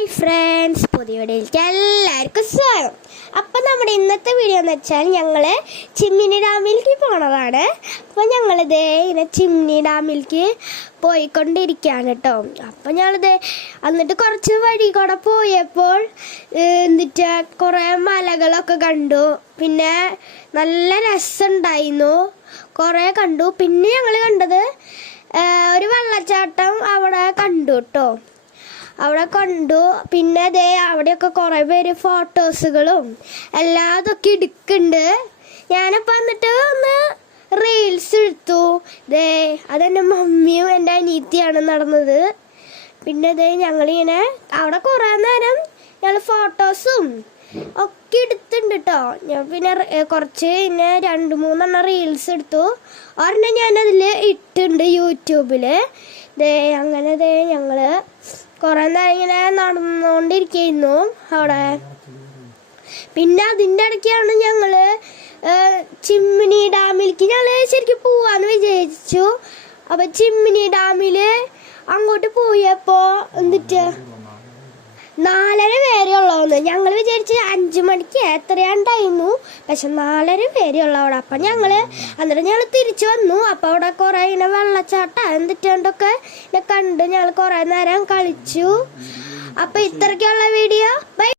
Hi friends, പുതിയ വീഡിയോയിലേക്ക് എല്ലാവർക്കും സ്വാഗതം. അപ്പം നമ്മുടെ ഇന്നത്തെ വീഡിയോ എന്ന് വെച്ചാൽ ഞങ്ങൾ ചിമ്മിനി ഡാമിലേക്ക് പോണതാണ്. അപ്പോൾ ഞങ്ങളിത് ഇങ്ങനെ ചിമ്മിനി ഡാമിലേക്ക് പോയിക്കൊണ്ടിരിക്കുകയാണ് കേട്ടോ. അപ്പം ഞങ്ങളിത് എന്നിട്ട് കുറച്ച് വഴി കൂടെ പോയപ്പോൾ എന്നിട്ട് കുറേ മലകളൊക്കെ കണ്ടു. പിന്നെ നല്ല രസമുണ്ടായിരുന്നു, കുറേ കണ്ടു. പിന്നെ ഞങ്ങൾ കണ്ടത് ഒരു വെള്ളച്ചാട്ടം അവിടെ കണ്ടു കേട്ടോ. അവിടെ കണ്ടു. പിന്നെ ദേ അവിടെയൊക്കെ കുറേ പേര് ഫോട്ടോസുകളും എല്ലാതൊക്കെ എടുക്കുന്നുണ്ട്. ഞാനപ്പോൾ എന്നിട്ട് ഒന്ന് റീൽസ് എടുത്തു. ദേ അതെൻ്റെ മമ്മിയും എൻ്റെ അനിയത്തിയാണ് നടന്നത്. പിന്നെ ദേ ഞങ്ങളിങ്ങനെ അവിടെ കുറേ നേരം ഞങ്ങൾ ഫോട്ടോസും ഒക്കെ എടുത്തിട്ടുണ്ട് കേട്ടോ. ഞാൻ പിന്നെ കുറച്ച് പിന്നെ 2-3 റീൽസ് എടുത്തു. ഒരെണ്ണം ഞാനതിൽ ഇട്ടുണ്ട് യൂട്യൂബിൽ. ദേ അങ്ങനെ ദേ ഞങ്ങൾ കുറേ നേരം ഇങ്ങനെ നടന്നുകൊണ്ടിരിക്കുന്നു അവിടെ. പിന്നെ അതിൻ്റെ ഇടയ്ക്കാണ് ഞങ്ങൾ ചിമ്മിനി ഡാമിലേക്ക് ഞങ്ങൾ ശരിക്കും പോവാന്ന് വിചാരിച്ചു. അപ്പം ചിമ്മിനി ഡാമിൽ അങ്ങോട്ട് പോയപ്പോൾ എന്നിട്ട് 4:30 വരെ ഉള്ളതെന്ന് ഞങ്ങൾ വിചാരിച്ച് 5 മണിക്ക് എത്രയാണ് ടൈമു, പക്ഷെ 4:30 വരെ ഉള്ളവിടെ. അപ്പം എന്നിട്ട് ഞങ്ങൾ തിരിച്ചു വന്നു. അപ്പം അവിടെ കുറേ ഇങ്ങനെ വെള്ളച്ചാട്ടം എന്നിട്ടൊക്കെ കണ്ട് ഞങ്ങൾ കുറേ നേരം കളിച്ചു. അപ്പം ഇത്രയ്ക്കുള്ള വീഡിയോ. ബൈ.